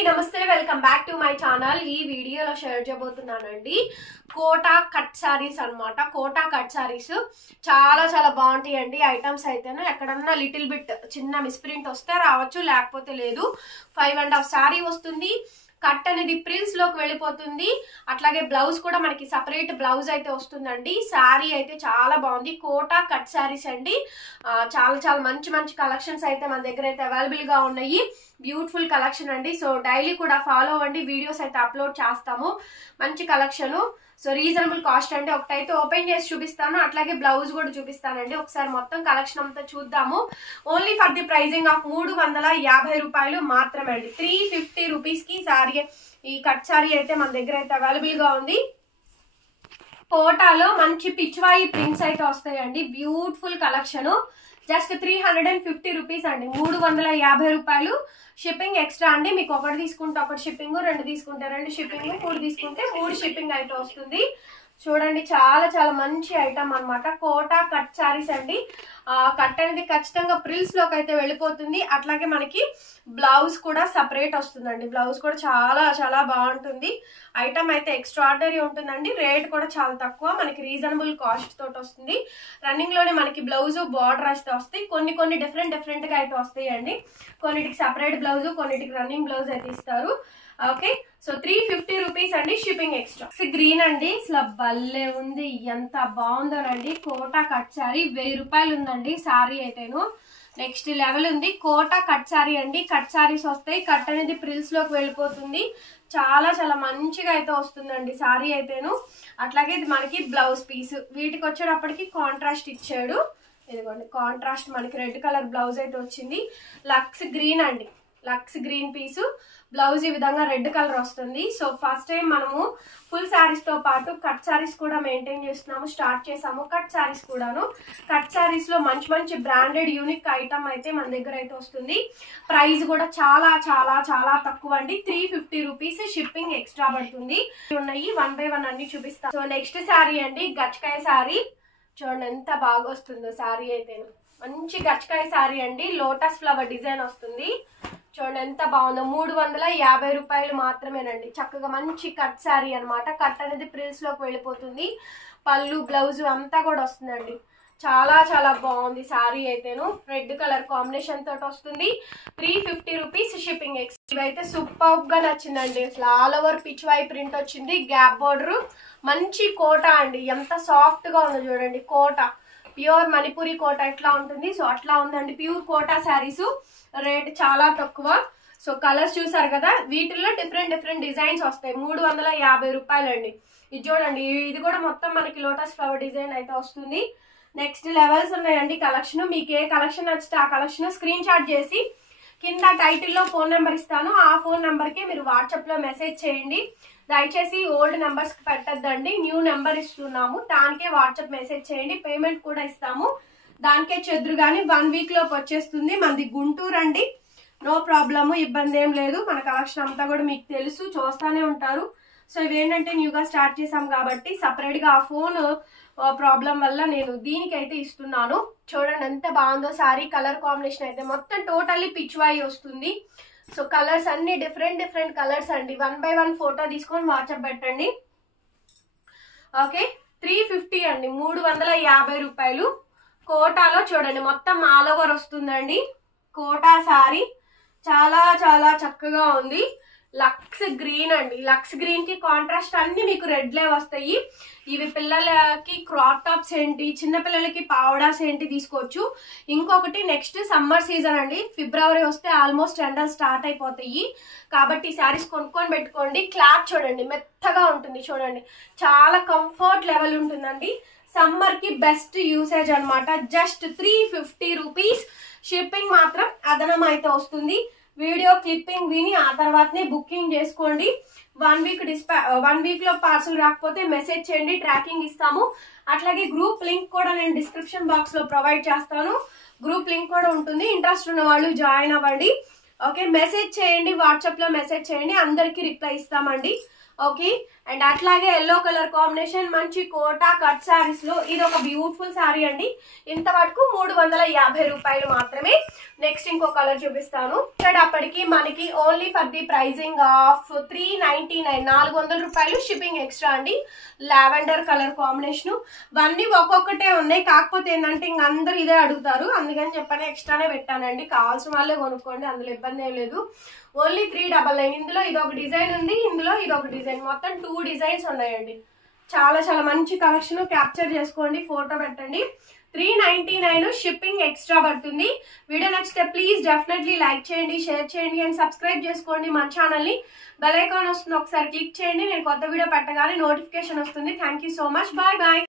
అండి నమస్తే welcome back to my channel. ఈ వీడియోలో షేర్ చేయబోతున్నానండి కోటా కట్ సారీస్ అన్నమాట. కోటా కట్ సారీస్ చాలా చాలా బాగుంటాయండి. ఐటమ్స్ అయితేనే ఎక్కడన్నా లిటిల్ బిట్ చిన్న మిస్ప్రింట్ వస్తే రావచ్చు, లేకపోతే లేదు. 5.5 సారీ వస్తుంది. కట్ అనేది ప్రిల్స్ లోకి వెళ్ళిపోతుంది. అట్లాగే బ్లౌజ్ కూడా మనకి సపరేట్ బ్లౌజ్ అయితే వస్తుందండి. శారీ అయితే చాలా బాగుంది. కోటా కట్ శారీస్ అండి. చాలా చాలా మంచి మంచి కలెక్షన్స్ అయితే మన దగ్గర అయితే అవైలబుల్ గా ఉన్నాయి. బ్యూటిఫుల్ కలెక్షన్ అండి. సో డైలీ కూడా ఫాలో అవ్వండి, వీడియోస్ అయితే అప్లోడ్ చేస్తాము. మంచి కలెక్షన్. సో రీజనబుల్ కాస్ట్ అండి. ఒకటైతే ఓపెన్ చేసి చూపిస్తాను, అట్లాగే బ్లౌజ్ కూడా చూపిస్తానండి. ఒకసారి మొత్తం కలెక్షన్ అంతా చూద్దాము. Only for the pricing of 350 రూపాయలు మాత్రమే అండి. 350 రూపీస్ కి సారీ, ఈ కట్ సారీ అయితే మన దగ్గర అయితే అవైలబుల్ గా ఉంది. కోటాలో మంచి పిచ్వాయి ప్రింట్స్ అయితే వస్తాయండి. Beautiful collection. జస్ట్ 350 రూపీస్ అండి. 350 రూపాయలు. షిప్పింగ్ ఎక్స్ట్రా అండి. మీకు ఒకటి తీసుకుంటే ఒకటి షిప్పింగ్, 2 తీసుకుంటే 2 షిప్పింగ్, 3 తీసుకుంటే 3 షిప్పింగ్ అయితే వస్తుంది. చూడండి చాలా చాలా మంచి ఐటమ్ అన్నమాట. కోటా కట్ సారీస్ అండి. కట్ అనేది ఖచ్చితంగా ప్రిల్స్ లోకి అయితే వెళ్ళిపోతుంది. అట్లాగే మనకి బ్లౌజ్ కూడా సపరేట్ వస్తుందండి. బ్లౌజ్ కూడా చాలా చాలా బాగుంటుంది. ఐటమ్ అయితే ఎక్స్ట్రాడినరీ ఉంటుందండి. రేట్ కూడా చాలా తక్కువ, మనకి రీజనబుల్ కాస్ట్ తోటి వస్తుంది. రన్నింగ్ లోనే మనకి బ్లౌజ్ బార్డర్ అయితే వస్తాయి. కొన్ని డిఫరెంట్ గా అయితే వస్తాయండి. కొన్నిటికి సపరేట్ బ్లౌజ్, కొన్నిటికి రన్నింగ్ బ్లౌజ్ అయితే ఇస్తారు. ఓకే, సో 350 రూపీస్ అండి. Shipping extra. గ్రీన్ అండి. అసలు భలే ఉంది, ఎంత బాగుందోనండి. కోటా కట్ సారీ 1000 రూపాయలు ఉందండి సారీ అయితేను. నెక్స్ట్ లెవెల్ ఉంది. కోటా కట్ సారీ అండి. కట్ సారీస్ వస్తాయి. కట్ అనేది ప్రిల్స్ లోకి వెళ్ళిపోతుంది. చాలా చాలా మంచిగా అయితే వస్తుందండి సారీ అయితేను. అట్లాగే ఇది మనకి బ్లౌజ్ పీస్. వీటికి వచ్చేటప్పటికి కాంట్రాస్ట్ ఇచ్చాడు. ఇదిగోండి కాంట్రాస్ట్ మనకి రెడ్ కలర్ బ్లౌజ్ అయితే వచ్చింది. లక్స్ గ్రీన్ అండి. Lux green piece. బ్లౌజ్ ఈ విధంగా రెడ్ కలర్ వస్తుంది. సో ఫస్ట్ టైం మనము ఫుల్ శారీస్ తో పాటు కట్ శారీస్ కూడా మెయింటైన్ చేస్తున్నాము, స్టార్ట్ చేసాము. కట్ శారీస్ కూడాను. కట్ శారీస్ లో మంచి మంచి బ్రాండెడ్ యూనిక్ ఐటమ్ అయితే మన దగ్గర అయితే వస్తుంది. ప్రైస్ కూడా చాలా చాలా చాలా తక్కువ అండి. 350 రూపీస్. షిప్పింగ్ ఎక్స్ట్రా పడుతుంది. ఉన్నాయి 1 by 1 అన్ని చూపిస్తాను. సో నెక్స్ట్ శారీ అండి గచ్చకాయ శారీ. చూడండి ఎంత బాగా వస్తుందో శారీ అయితే. మంచి గచ్చకాయ శారీ అండి. లోటస్ ఫ్లవర్ డిజైన్ వస్తుంది. చూడండి ఎంత బాగుందో. 350 రూపాయలు మాత్రమేనండి. చక్కగా మంచి కట్ శారీ అనమాట. కట్ అనేది ప్రిల్స్ లోకి వెళ్ళిపోతుంది. పళ్ళు బ్లౌజ్ అంతా కూడా వస్తుందండి. చాలా చాలా బాగుంది శారీ అయితేను. రెడ్ కలర్ కాంబినేషన్ తోటి వస్తుంది. 350 రూపీస్. Shipping extra. ఇవైతే సూపర్ గా నచ్చిందండి. అసలు ఆల్ ఓవర్ పిచ్ వై ప్రింట్ వచ్చింది. Gap border. మంచి కోటా అండి. ఎంత సాఫ్ట్ గా ఉందో చూడండి. కోటా ప్యూర్ మణిపూరి కోటా ఎట్లా ఉంటుంది, సో అట్లా ఉందండి. Pure quota saris. రేట్ చాలా తక్కువ. సో కలర్స్ చూసారు కదా. వీటిల్లో డిఫరెంట్ డిజైన్స్ వస్తాయి. 350 రూపాయలండి. ఇది చూడండి, ఇది కూడా మొత్తం మనకి లోటస్ ఫ్లవర్ డిజైన్ అయితే వస్తుంది. నెక్స్ట్ లెవెల్స్ ఉన్నాయండి కలెక్షన్. మీకు ఏ కలెక్షన్ నచ్చితే ఆ కలెక్షన్ స్క్రీన్ షాట్ చేసి కింద టైటిల్లో ఫోన్ నెంబర్ ఇస్తాను. ఆ ఫోన్ నెంబర్కి మీరు వాట్సాప్ లో మెసేజ్ చేయండి. దయచేసి ఓల్డ్ నెంబర్స్ కి పెట్టద్దండి. న్యూ నెంబర్ ఇస్తున్నాము, దానికే వాట్సాప్ మెసేజ్ చేయండి. పేమెంట్ కూడా ఇస్తాము. దానికే చెదురు కానీ 1 వీక్ లోపు వచ్చేస్తుంది. మనది గుంటూరు అండి. నో ప్రాబ్లము, ఇబ్బంది ఏం లేదు. మన కలెక్షన్ అంతా కూడా మీకు తెలుసు, చూస్తానే ఉంటారు. సో ఇవేంటంటే న్యూగా స్టార్ట్ చేసాం కాబట్టి సపరేట్ గా ఆ ఫోన్ ప్రాబ్లం వల్ల నేను దీనికైతే ఇస్తున్నాను. చూడండి ఎంత బాగుందో సారీ. కలర్ కాంబినేషన్ అయితే మొత్తం టోటల్లీ పిచ్ వై వస్తుంది. సో కలర్స్ అన్ని డిఫరెంట్ కలర్స్ అండి. 1 by 1 ఫోటో తీసుకొని వాట్సాప్ పెట్టండి. ఓకే, 350 అండి. 350 రూపాయలు. కోటాలో చూడండి మొత్తం ఆల్ ఓవర్ వస్తుందండి. కోటా సారీ చాలా చాలా చక్కగా ఉంది. లక్స్ గ్రీన్ అండి. లక్స్ గ్రీన్ కి కాంట్రాస్ట్ అన్ని మీకు రెడ్ లే వస్తాయి. ఇవి పిల్లలకి క్రాప్ టాప్స్ ఏంటి, చిన్న పిల్లలకి పావడాస్ ఏంటి తీసుకోవచ్చు. ఇంకొకటి నెక్స్ట్ సమ్మర్ సీజన్ అండి. ఫిబ్రవరి వస్తే ఆల్మోస్ట్ ఎండలు స్టార్ట్ అయిపోతాయి. కాబట్టి శారీస్ కొనుక్కొని పెట్టుకోండి. క్లాత్ చూడండి మెత్తగా ఉంటుంది. చూడండి చాలా కంఫర్ట్ లెవెల్ ఉంటుందండి. సమ్మర్ కి బెస్ట్ యూసేజ్ అనమాట. Just 350 rupees. షిప్పింగ్ మాత్రం అదనం అయితే వస్తుంది. వీడియో క్లిప్పింగ్ విని ఆ తర్వాతనే బుకింగ్ చేసుకోండి. 1 వీక్ లో పార్సల్ రాకపోతే మెసేజ్ చేయండి, ట్రాకింగ్ ఇస్తాము. అట్లాగే గ్రూప్ లింక్ కూడా నేను డిస్క్రిప్షన్ బాక్స్ లో ప్రొవైడ్ చేస్తాను. గ్రూప్ లింక్ కూడా ఉంటుంది. ఇంట్రెస్ట్ ఉన్న వాళ్ళు జాయిన్ అవ్వండి. ఓకే, మెసేజ్ చేయండి, వాట్సాప్ లో మెసేజ్ చేయండి. అందరికి రిప్లై ఇస్తామండి. ఓకే. అండ్ అట్లాగే ఎల్లో కలర్ కాంబినేషన్ మంచి కోటా కట్ శారీస్ లో ఇది ఒక బ్యూటిఫుల్ శారీ అండి. ఇంత వరకు 350 రూపాయలు మాత్రమే. నెక్స్ట్ ఇంకో కలర్ చూపిస్తాను. అప్పటికి మనకి only for the pricing of 399, 400 రూపాయలు షిప్పింగ్ ఎక్స్ట్రా అండి. లావెండర్ కలర్ కాంబినేషన్ ఇవన్నీ ఒక్కొక్కటే ఉన్నాయి. కాకపోతే ఏంటంటే ఇంక అందరు ఇదే అడుగుతారు, అందుకని చెప్పని ఎక్స్ట్రానే పెట్టానండి. కావాల్సిన వాళ్ళే కొనుక్కోండి, అందులో ఇబ్బంది ఏం లేదు. ఓన్లీ 399. ఇందులో ఇది ఒక డిజైన్ ఉంది, ఇందులో ఇది ఒక డిజైన్, మొత్తం 2 డిజైన్స్ ఉన్నాయండి. చాలా చాలా మంచి కలెక్షన్. క్యాప్చర్ చేసుకోండి, ఫోటో పెట్టండి. 399 షిప్పింగ్ ఎక్స్ట్రా పడుతుంది. వీడియో నచ్చితే ప్లీజ్ డెఫినెట్లీ లైక్ చేయండి, షేర్ చేయండి అండ్ సబ్స్క్రైబ్ చేసుకోండి మన ఛానల్ని. బెల్ ఐకాన్ వస్తుంది, ఒకసారి క్లిక్ చేయండి. నేను కొత్త వీడియో పెట్టగానే నోటిఫికేషన్ వస్తుంది. Thank you so much. Bye bye.